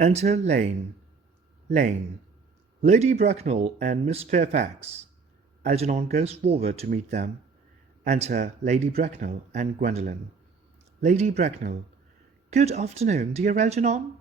Enter Lane. Lane. Lady Bracknell and Miss Fairfax. Algernon goes forward to meet them. Enter Lady Bracknell and Gwendolen. Lady Bracknell. Good afternoon, dear Algernon.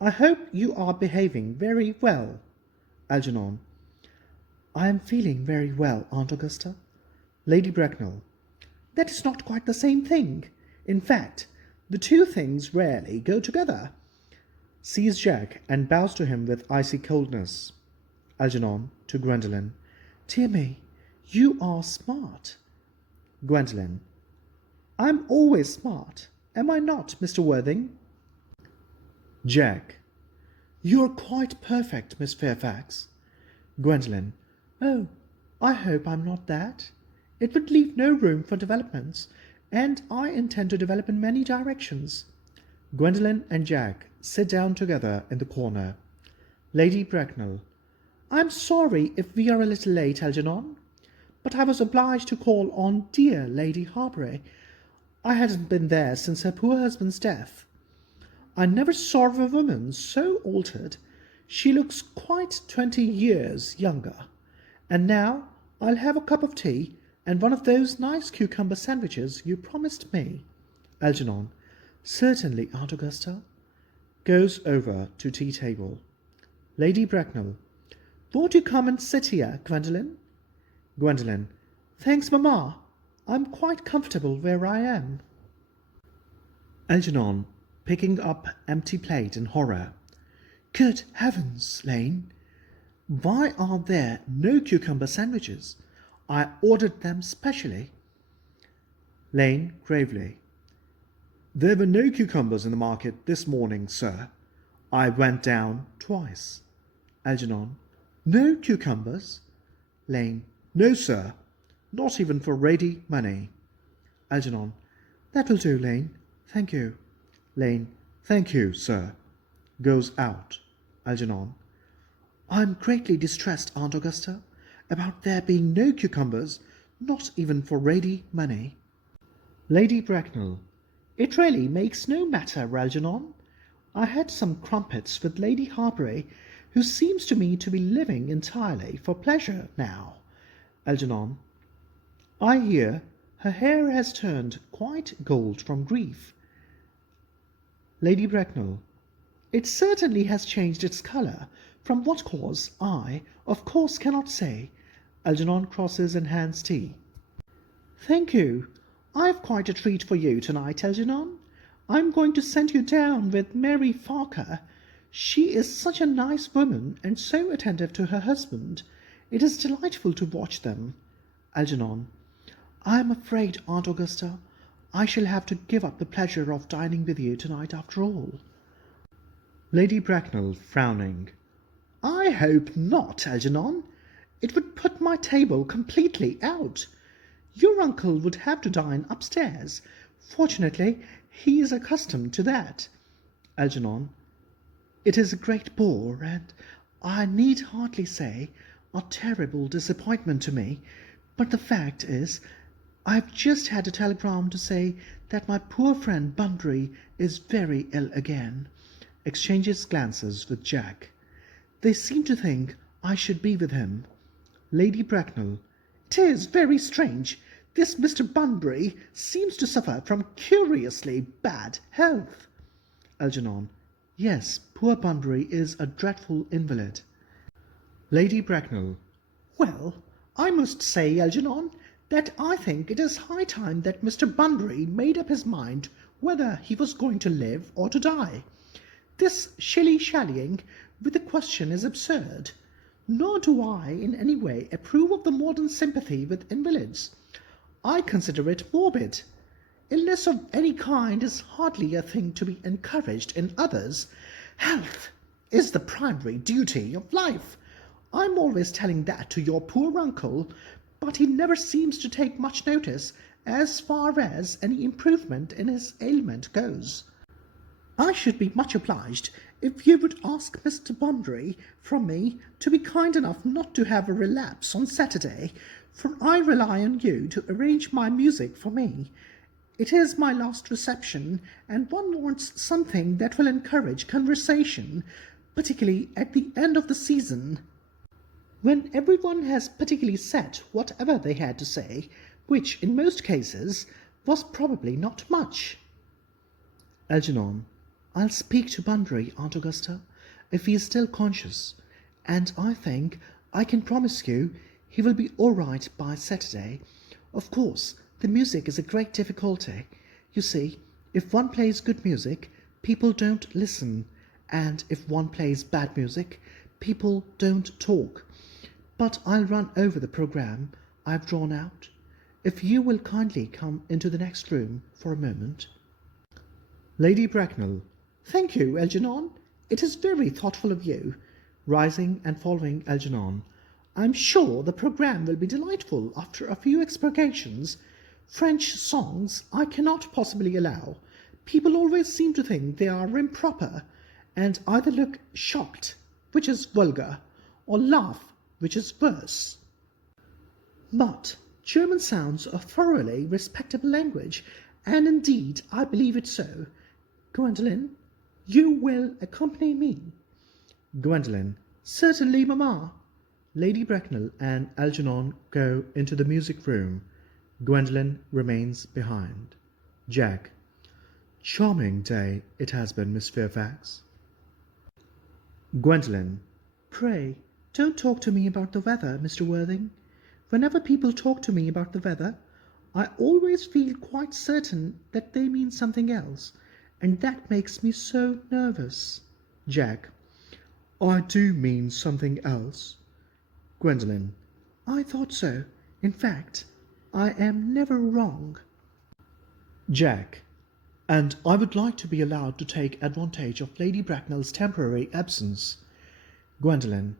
I hope you are behaving very well. Algernon. I am feeling very well, Aunt Augusta. Lady Bracknell. That is not quite the same thing. In fact, the two things rarely go together. Sees Jack and bows to him with icy coldness. Algernon to Gwendolen. Dear me, you are smart. Gwendolen. I'm always smart. Am I not, Mr. Worthing? Jack. You're quite perfect, Miss Fairfax. Gwendolen. Oh, I hope I'm not that. It would leave no room for developments, and I intend to develop in many directions. Gwendolen and Jack sit down together in the corner. Lady Bracknell. I'm sorry if we are a little late, Algernon, but I was obliged to call on dear Lady Harbury. I hadn't been there since her poor husband's death. I never saw a woman so altered. She looks quite 20 years younger. And now I'll have a cup of tea and one of those nice cucumber sandwiches you promised me. Algernon. Certainly, Aunt Augusta. Goes over to tea table. Lady Bracknell. Won't you come and sit here, Gwendolen? Gwendolen. Thanks, mamma. I'm quite comfortable where I am. Algernon, picking up empty plate in horror. Good heavens, Lane! Why are there no cucumber sandwiches? I ordered them specially. Lane gravely. There were no cucumbers in the market this morning, sir. I went down twice. Algernon. No cucumbers? Lane. No, sir. Not even for ready money. Algernon. That will do, Lane. Thank you. Lane. Thank you, sir. Goes out. Algernon. I'm greatly distressed, Aunt Augusta, about there being no cucumbers, not even for ready money. Lady Bracknell. It really makes no matter, Algernon. I had some crumpets with Lady Harbury, who seems to me to be living entirely for pleasure now. Algernon. I hear her hair has turned quite gold from grief. Lady Bracknell. It certainly has changed its colour. From what cause, I, of course, cannot say. Algernon crosses and hands tea. Thank you. I've quite a treat for you tonight, Algernon. I'm going to send you down with Mary Farker. She is such a nice woman and so attentive to her husband. It is delightful to watch them. Algernon. I am afraid, Aunt Augusta, I shall have to give up the pleasure of dining with you tonight after all. Lady Bracknell, frowning. I hope not, Algernon. It would put my table completely out. Your uncle would have to dine upstairs. Fortunately, he is accustomed to that. Algernon. It is a great bore, and I need hardly say a terrible disappointment to me, but the fact is, I've just had a telegram to say that my poor friend Bunbury is very ill again. Exchanges glances with Jack. They seem to think I should be with him. Lady Bracknell. 'Tis very strange. This Mr. Bunbury seems to suffer from curiously bad health. Algernon. Yes, poor Bunbury is a dreadful invalid. Lady Bracknell. Well, I must say, Algernon, that I think it is high time that Mr. Bunbury made up his mind whether he was going to live or to die. This shilly-shallying with the question is absurd. Nor do I in any way approve of the modern sympathy with invalids. I consider it morbid. Illness of any kind is hardly a thing to be encouraged in others. Health is the primary duty of life. I'm always telling that to your poor uncle, but he never seems to take much notice as far as any improvement in his ailment goes. I should be much obliged if you would ask Mr. Bunbury from me to be kind enough not to have a relapse on Saturday, for I rely on you to arrange my music for me. It is my last reception, and one wants something that will encourage conversation, particularly at the end of the season, when everyone has particularly said whatever they had to say, which in most cases was probably not much. Algernon, I'll speak to Bunbury, Aunt Augusta, if he is still conscious, and I think I can promise you he will be all right by Saturday. Of course, the music is a great difficulty. You see, if one plays good music, people don't listen, and if one plays bad music, people don't talk. But I'll run over the programme I've drawn out. If you will kindly come into the next room for a moment. Lady Bracknell. Thank you, Algernon. It is very thoughtful of you. Rising and following Algernon. I'm sure the programme will be delightful after a few expurgations. French songs I cannot possibly allow. People always seem to think they are improper, and either look shocked, which is vulgar, or laugh, which is worse. But German sounds a thoroughly respectable language, and indeed I believe it so. Gwendolen, you will accompany me. Gwendolen, certainly, mamma. Lady Bracknell and Algernon go into the music room. Gwendolen remains behind. Jack. Charming day it has been, Miss Fairfax. Gwendolen. Pray, don't talk to me about the weather, Mr. Worthing. Whenever people talk to me about the weather, I always feel quite certain that they mean something else, and that makes me so nervous. Jack. I do mean something else. Gwendolen. I thought so. In fact, I am never wrong. Jack. And I would like to be allowed to take advantage of Lady Bracknell's temporary absence. Gwendolen.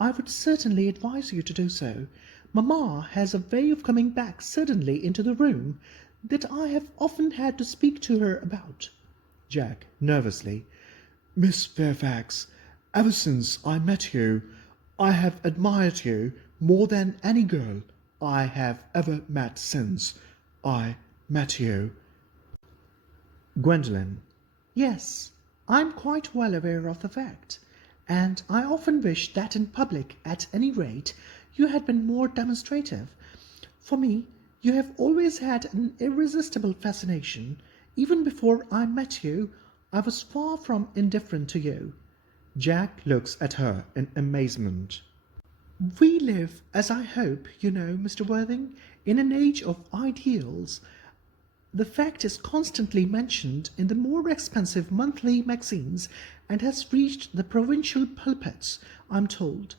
I would certainly advise you to do so. Mamma has a way of coming back suddenly into the room that I have often had to speak to her about. Jack, nervously. Miss Fairfax, ever since I met you, I have admired you more than any girl I have ever met since I met you. Gwendolen. Yes, I'm quite well aware of the fact, and I often wish that in public, at any rate, you had been more demonstrative. For me, you have always had an irresistible fascination. Even before I met you, I was far from indifferent to you. Jack looks at her in amazement. We live, as I hope you know, Mr. Worthing, in an age of ideals. The fact is constantly mentioned in the more expensive monthly magazines and has reached the provincial pulpits, I'm told.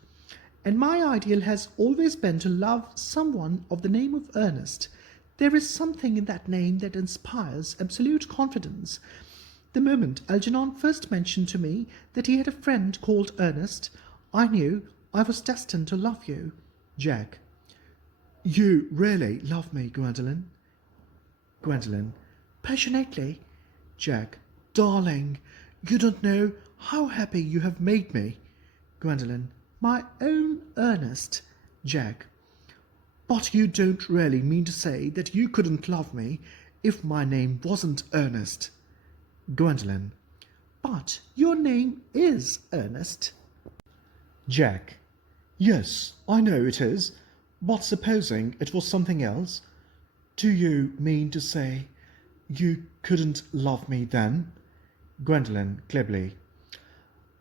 And my ideal has always been to love someone of the name of Earnest. There is something in that name that inspires absolute confidence. The moment Algernon first mentioned to me that he had a friend called Earnest, I knew I was destined to love you. Jack. You really love me, Gwendolen? Gwendolen. Passionately. Jack. Darling, you don't know how happy you have made me. Gwendolen. My own Earnest. Jack. But you don't really mean to say that you couldn't love me if my name wasn't Earnest. Gwendolen. But your name is Earnest. Jack. Yes, I know it is, but supposing it was something else, do you mean to say you couldn't love me then? Gwendolen, glibly.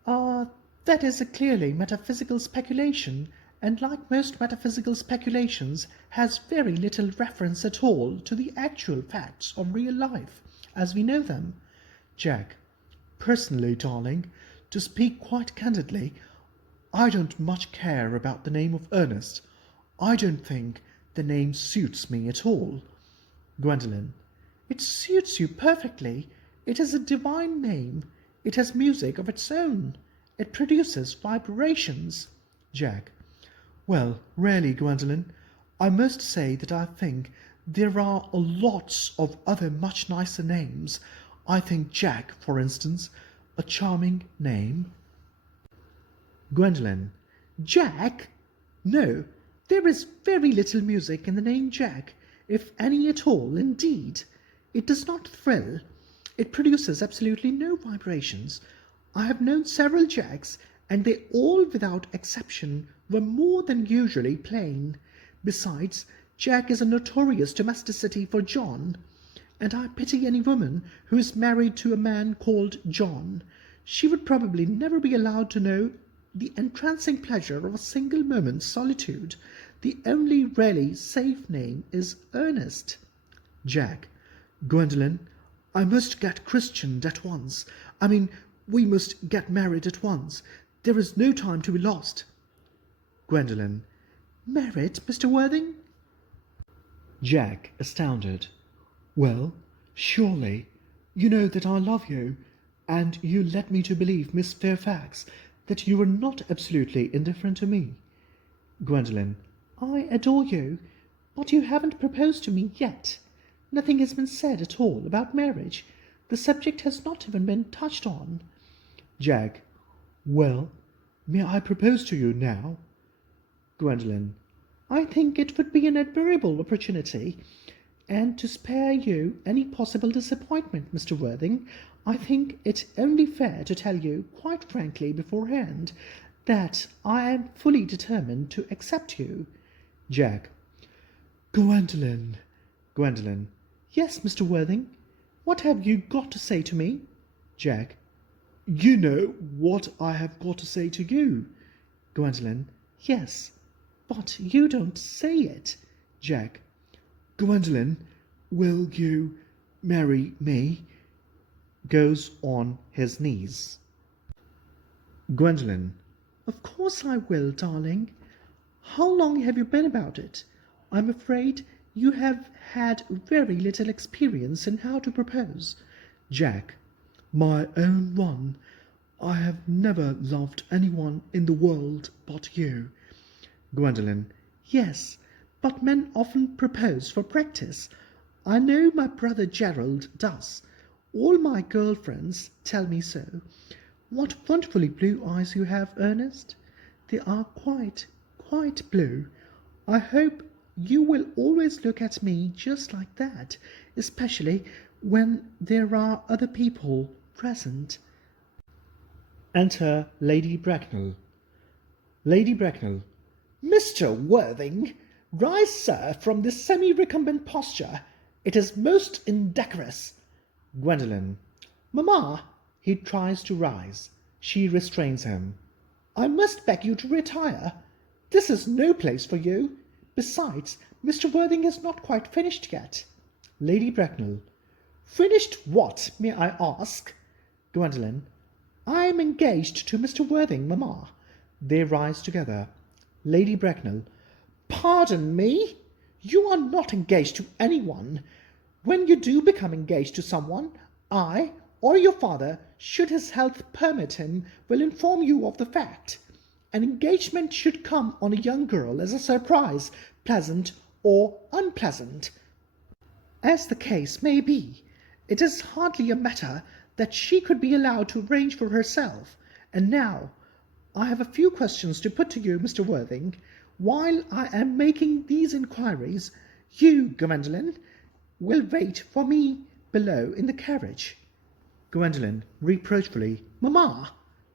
That is a clearly metaphysical speculation, and like most metaphysical speculations, has very little reference at all to the actual facts of real life, as we know them. Jack. Personally, darling, to speak quite candidly, I don't much care about the name of Earnest. I don't think the name suits me at all. Gwendolen. It suits you perfectly. It is a divine name. It has music of its own. It produces vibrations. Jack. Well, really, Gwendolen, I must say that I think there are lots of other much nicer names. I think Jack, for instance, a charming name. Gwendolen. Jack? No, there is very little music in the name Jack, if any at all, indeed. It does not thrill. It produces absolutely no vibrations. I have known several Jacks, and they all, without exception, were more than usually plain. Besides, Jack is a notorious domesticity for John, and I pity any woman who is married to a man called John. She would probably never be allowed to know the entrancing pleasure of a single moment's solitude. The only really safe name is Earnest. Jack. Gwendolen, I must get christened at once. We must get married at once. There is no time to be lost. Gwendolen. Married, Mr. Worthing? Jack, astounded. Well, surely, you know that I love you, and you led me to believe, Miss Fairfax, that you were not absolutely indifferent to me. Gwendolen. I adore you, but you haven't proposed to me yet. Nothing has been said at all about marriage. The subject has not even been touched on. Jack. Well, may I propose to you now? Gwendolen. I think it would be an admirable opportunity, and to spare you any possible disappointment, Mr. Worthing, I think it only fair to tell you quite frankly beforehand that I am fully determined to accept you. Jack. Gwendolen. Gwendolen. Yes, Mr. Worthing. What have you got to say to me? Jack. You know what I have got to say to you. Gwendolen. Yes, but you don't say it. Jack. Gwendolen, will you marry me? Goes on his knees. Gwendolen. Of course I will, darling. How long have you been about it? I'm afraid you have had very little experience in how to propose. Jack. My own one. I have never loved anyone in the world but you. Gwendolen. Yes, but men often propose for practice. I know my brother Gerald does. All my girl friends tell me so. What wonderfully blue eyes you have, Ernest. They are quite blue. I hope you will always look at me just like that, especially when there are other people present. Enter Lady Bracknell. Lady Bracknell. Mr. Worthing, rise, sir, from this semi-recumbent posture. It is most indecorous. Gwendolen. Mamma. He tries to rise. She restrains him. I must beg you to retire. This is no place for you. Besides, Mr. Worthing is not quite finished yet. Lady Bracknell. Finished what, may I ask? Gwendolen. I am engaged to Mr. Worthing, mamma. They rise together. Lady Bracknell. Pardon me? You are not engaged to anyone. When you do become engaged to someone, I, or your father, should his health permit him, will inform you of the fact. An engagement should come on a young girl as a surprise, pleasant or unpleasant, as the case may be. It is hardly a matter that she could be allowed to arrange for herself. And now, I have a few questions to put to you, Mr. Worthing. While I am making these inquiries, you, Gwendolen, will wait for me below in the carriage. Gwendolen, reproachfully. Mamma.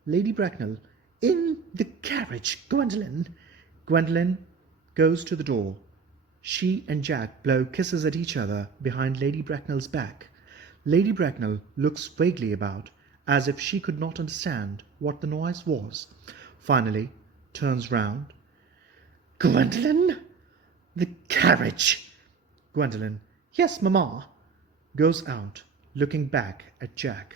Lady Bracknell. In the carriage, Gwendolen. Gwendolen goes to the door. She and Jack blow kisses at each other behind Lady Bracknell's back. Lady Bracknell looks vaguely about, as if she could not understand what the noise was. Finally, turns round. Gwendolen! The carriage! Gwendolen. Yes, mamma. Goes out, looking back at Jack.